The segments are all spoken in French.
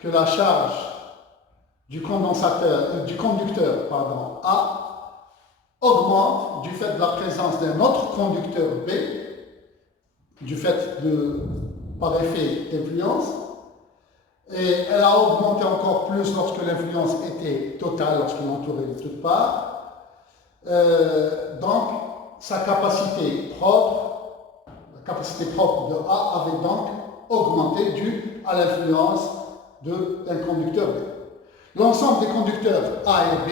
que la charge du conducteur A augmente du fait de la présence d'un autre conducteur B, du fait par effet d'influence, et elle a augmenté encore plus lorsque l'influence était totale, lorsqu'il entourait de toutes parts. Donc, sa capacité propre, la capacité propre de A avait donc augmenté due à l'influence d'un conducteur B. L'ensemble des conducteurs A et B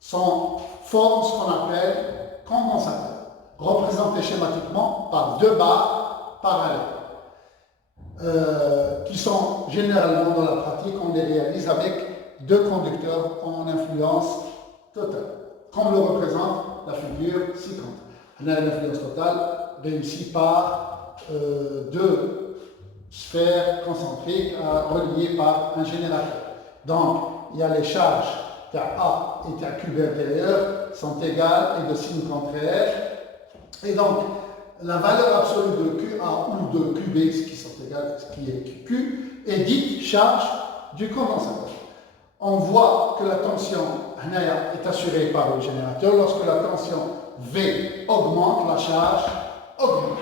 forment ce qu'on appelle condensateurs, représentés schématiquement par deux barres parallèles, qui sont généralement dans la pratique, on les réalise avec deux conducteurs en influence totale, comme le représente la figure ci-contre. On a une influence totale réussie par deux sphères concentriques reliées par un générateur. Donc, il y a les charges KA et KQ intérieur sont égales et de signe contraire. Et donc, la valeur absolue de QA ou de QB, ce qui sont égales, ce qui est Q, est dite charge du condensateur. On voit que la tension est assurée par le générateur. Lorsque la tension V augmente, la charge augmente.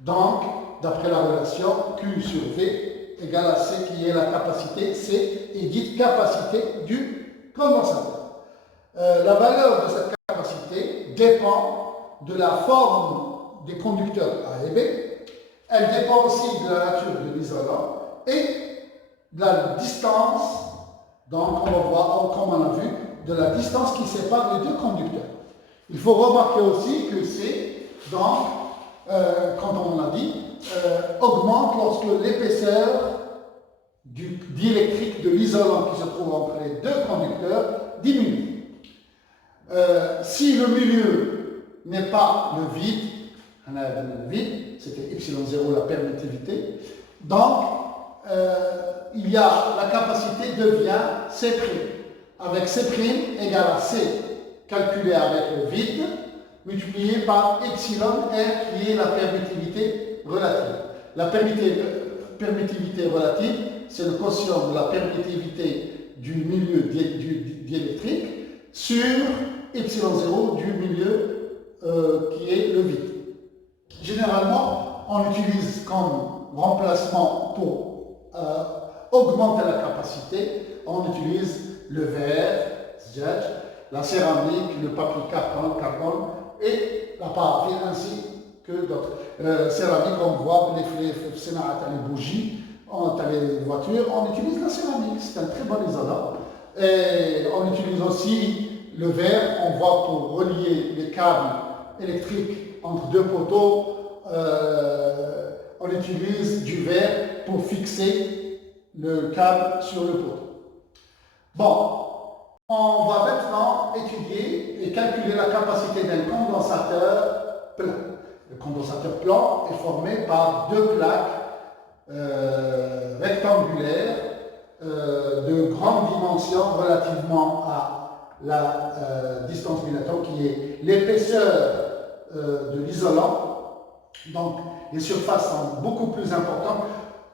Donc, d'après la relation Q sur V égale à C, qui est la capacité, C est dite capacité du condensateur. La valeur de cette capacité dépend de la forme des conducteurs A et B. Elle dépend aussi de la nature de l'isolant et de la distance, donc on va voir, comme on a vu, de la distance qui sépare les deux conducteurs. Il faut remarquer aussi que C, donc, quand on l'a dit, augmente lorsque l'épaisseur diélectrique de l'isolant qui se trouve entre les deux conducteurs diminue. Si le milieu n'est pas le vide, c'était ε0 la permittivité, donc il y a la capacité devient C', avec C' égale à C calculé avec le vide, multiplié par epsilon R qui est la permittivité relative. La permittivité relative, c'est le quotient de la permittivité du milieu diélectrique sur ε0 du milieu qui est le vide. Généralement, on utilise comme remplacement pour augmenter la capacité, on utilise le verre, la céramique, le papier carbone et la paraffine ainsi que d'autres. Céramique, on voit les bougies, les voitures, on utilise la céramique, c'est un très bon isolant. Et on utilise aussi le verre, on voit pour relier les câbles électriques entre deux poteaux, on utilise du verre pour fixer le câble sur le poteau. Bon, on va maintenant étudier et calculer la capacité d'un condensateur plein. Le condensateur plein est formé par deux plaques rectangulaires de grande dimension relativement à la distance bilatérale qui est l'épaisseur de l'isolant. Donc, les surfaces sont beaucoup plus importantes.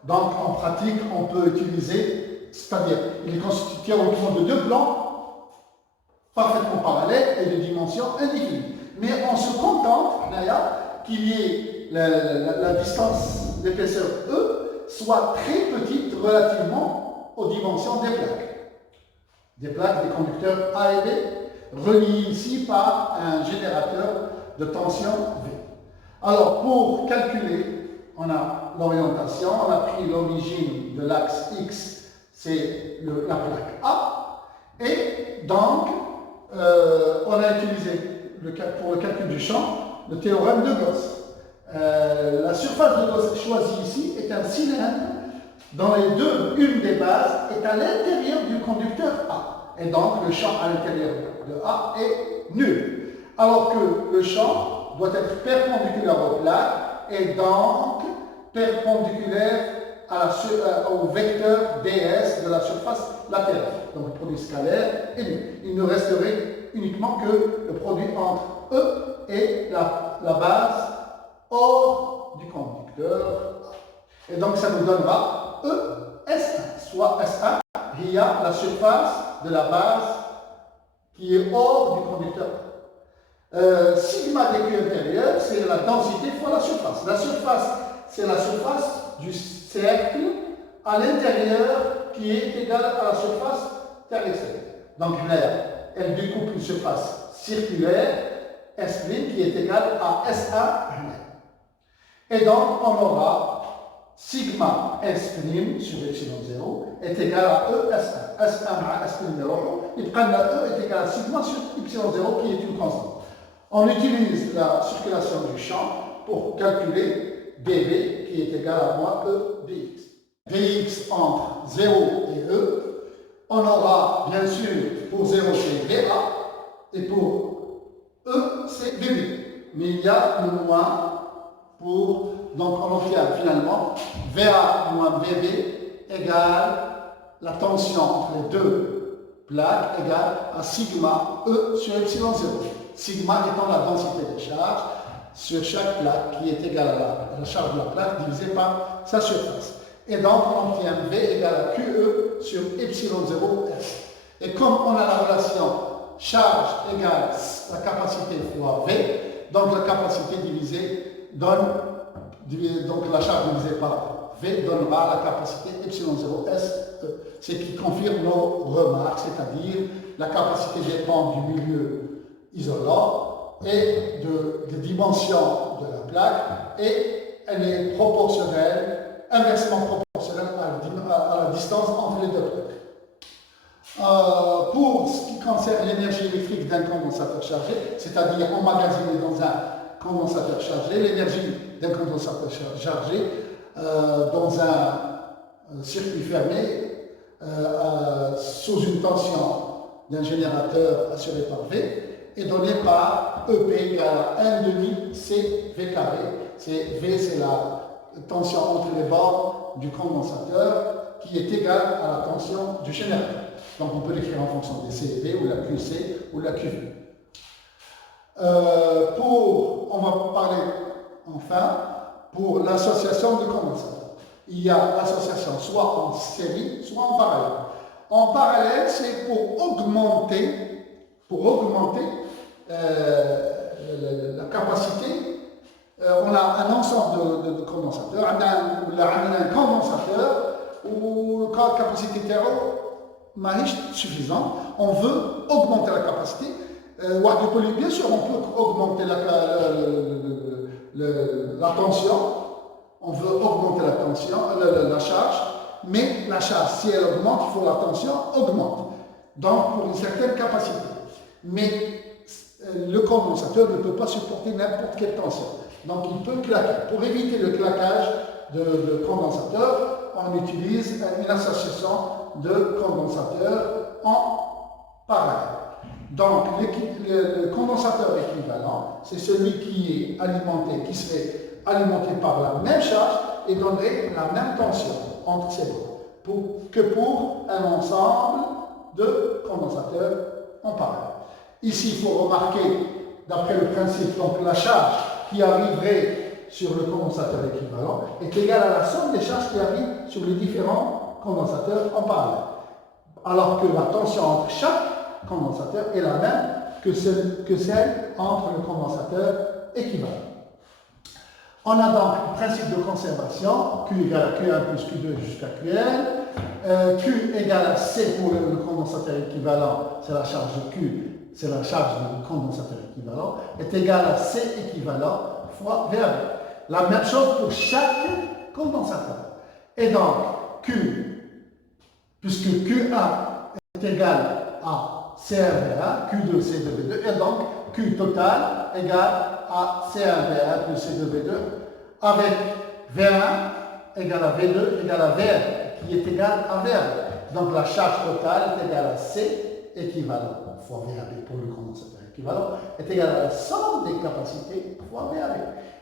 Donc, en pratique, on peut utiliser, c'est-à-dire, il est constitué autour de deux plans parfaitement parallèles et de dimensions indéfinies. Mais on se contente, qu'il y ait la distance d'épaisseur E soit très petite relativement aux dimensions des plaques. Des plaques des conducteurs A et B, reliées ici par un générateur de tension V. Alors, pour calculer, on a l'orientation, on a pris l'origine de l'axe X, c'est la plaque A, et donc, on a utilisé, pour le calcul du champ, le théorème de Gauss. La surface de Gauss choisie ici est un cylindre dont une des bases est à l'intérieur du conducteur A. Et donc, le champ à l'intérieur de A est nul. Alors que le champ doit être perpendiculaire aux plaques et donc perpendiculaire au vecteur ds de la surface latérale. Donc, le produit scalaire est nul. Il ne resterait uniquement que le produit entre E et la base hors du conducteur A. Et donc, ça nous donnera E S1, soit S1, il y a la surface de la base qui est hors du conducteur. Sigma dQ intérieur, c'est la densité fois la surface. La surface, c'est la surface du cercle à l'intérieur qui est égale à la surface terre extérieure. Donc l'air, elle découpe une surface circulaire, S' qui est égale à S1. Et donc on aura sigma S' sur epsilon 0 est égal à E S1. S1 مع S' يروحوا يبقى لنا E est égal à sigma sur epsilon 0 qui est une constante. On utilise la circulation du champ pour calculer dV qui est égal à moins E dx. Dx entre 0 et E, on aura bien sûr pour 0 c'est VA et pour E c'est VB. Mais il y a le moins pour, donc on obtient finalement VA moins VB égale la tension entre les deux plaques égale à sigma E sur epsilon 0. Sigma étant la densité des charges sur chaque plaque qui est égale à la charge de la plaque divisée par sa surface. Et donc on obtient V égale à QE sur epsilon 0 S. Et comme on a la relation charge égale la capacité fois V, donc la capacité divisée donne, donc la charge divisée par V donnera la capacité epsilon 0 S, ce qui confirme nos remarques, c'est-à-dire la capacité dépend du milieu isolant et des dimensions de la plaque et elle est proportionnelle, inversement proportionnelle à la distance entre les deux plaques. Pour ce qui concerne l'énergie électrique d'un condensateur chargé, c'est-à-dire emmagasinée dans un condensateur chargé, l'énergie d'un condensateur chargé dans un circuit fermé sous une tension d'un générateur assuré par V est donnée par EP égale à 1 demi CV carré. V, c'est la tension entre les bornes du condensateur qui est égale à la tension du générateur. Donc on peut l'écrire en fonction des CV ou la QC ou la QV. On va parler enfin pour l'association de condensateurs. Il y a l'association soit en série, soit en parallèle. En parallèle, c'est pour augmenter la capacité. On a un ensemble de condensateurs. On a un condensateur où la capacité est suffisante. On veut augmenter la capacité. Bien sûr, on peut augmenter la tension. On veut augmenter la tension, la charge. Mais la charge, si elle augmente, il faut la tension augmente. Donc, pour une certaine capacité. Mais le condensateur ne peut pas supporter n'importe quelle tension. Donc, il peut claquer. Pour éviter le claquage de condensateur, on utilise une association de condensateurs en parallèle. Donc, le condensateur équivalent, c'est celui qui est alimenté, qui serait alimenté par la même charge et donnerait la même tension entre ces bords que pour un ensemble de condensateurs en parallèle. Ici, il faut remarquer, d'après le principe, donc la charge qui arriverait sur le condensateur équivalent est égale à la somme des charges qui arrivent sur les différents condensateurs en parallèle. Alors que la tension entre chaque condensateur est la même que celle entre le condensateur équivalent. On a donc le principe de conservation, Q égale à Q1 plus Q2 jusqu'à Qn. Q égale à C pour le condensateur équivalent, c'est la charge de Q, c'est la charge du condensateur équivalent, est égale à C équivalent fois VAB. La même chose pour chaque condensateur. Et donc, Q, puisque Q1 est égal à C1V1, Q2 C2V2, et donc Q total égale à C1V1 plus C2V2, avec V1 égale à V2 égale à Vn, qui est égal à Vn. Donc la charge totale est égale à C équivalent fois VAB pour le condensateur équivalent, est égale à la somme des capacités fois VAB.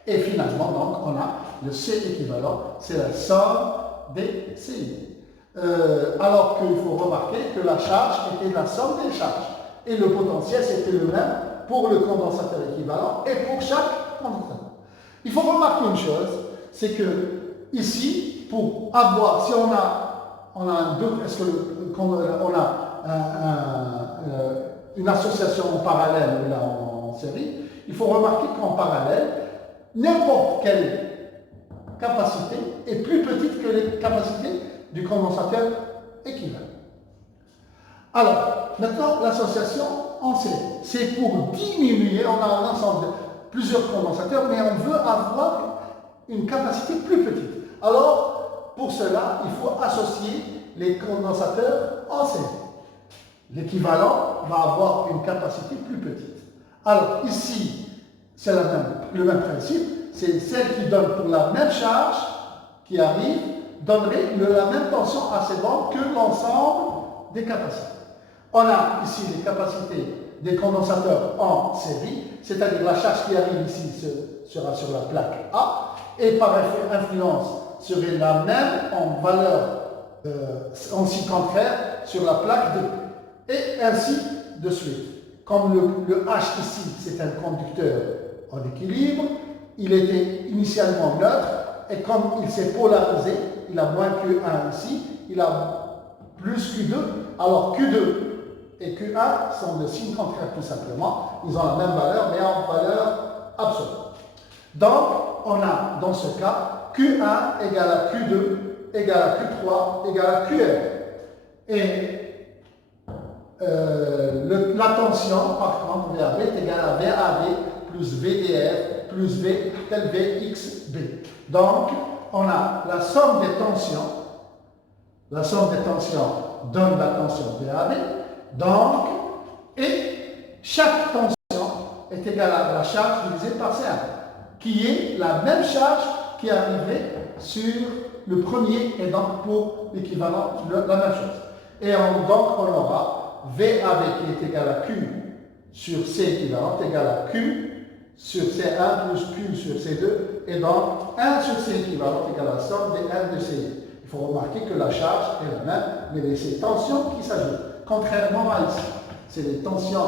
Et finalement, donc, on a le C équivalent, c'est la somme des CI. Alors qu'il faut remarquer que la charge était la somme des charges. Et le potentiel, c'était le même pour le condensateur équivalent et pour chaque condensateur. Il faut remarquer une chose, c'est que ici, pour avoir, si on a on a un doute, est-ce qu'on a une association en parallèle ou là en série, il faut remarquer qu'en parallèle, n'importe quelle capacité est plus petite que les capacités du condensateur équivalent. Alors, maintenant, l'association en série, c'est pour diminuer, on a un ensemble de plusieurs condensateurs, mais on veut avoir une capacité plus petite. Alors, pour cela, il faut associer les condensateurs en série. L'équivalent va avoir une capacité plus petite. Alors, ici, c'est le même principe. C'est celle qui donne pour la même charge qui arrive, donnerait la même tension à ces bandes que l'ensemble des capacités. On a ici les capacités des condensateurs en série, c'est-à-dire la charge qui arrive ici sera sur la plaque A, et par influence serait la même en valeur en scie contraire sur la plaque 2. Et ainsi de suite. Comme le H ici, c'est un conducteur en équilibre, il était initialement neutre, et comme il s'est polarisé, il a moins Q1 ici, il a plus Q2, alors Q2 et Q1 sont de signes contraires tout simplement, ils ont la même valeur, mais en valeur absolue. Donc, on a dans ce cas Q1 égale à Q2 égale à Q3 égale à Qn. Et la tension, par contre, VAB est égale à VAB plus VDF plus V tel VXB. Donc, on a la somme des tensions. La somme des tensions donne la tension VAB. Donc, et chaque tension est égale à la charge divisée par C1, qui est la même charge qui arriverait sur le premier, et donc pour l'équivalent, la même chose. Et donc, on aura VAB qui est égal à Q sur C équivalent égal à Q sur C1 plus Q sur C2, et donc 1 sur C équivalent égale à la somme des 1 de C. Il faut remarquer que la charge est la même, mais c'est les tensions qui s'ajoutent, contrairement à ici. C'est les tensions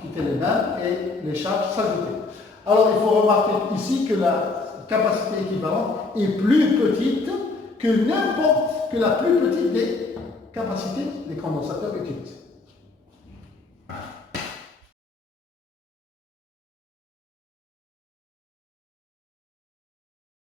qui étaient les mêmes et les charges s'ajoutaient. Alors il faut remarquer ici que la capacité équivalente est plus petite que la plus petite des capacités des condensateurs utilisés.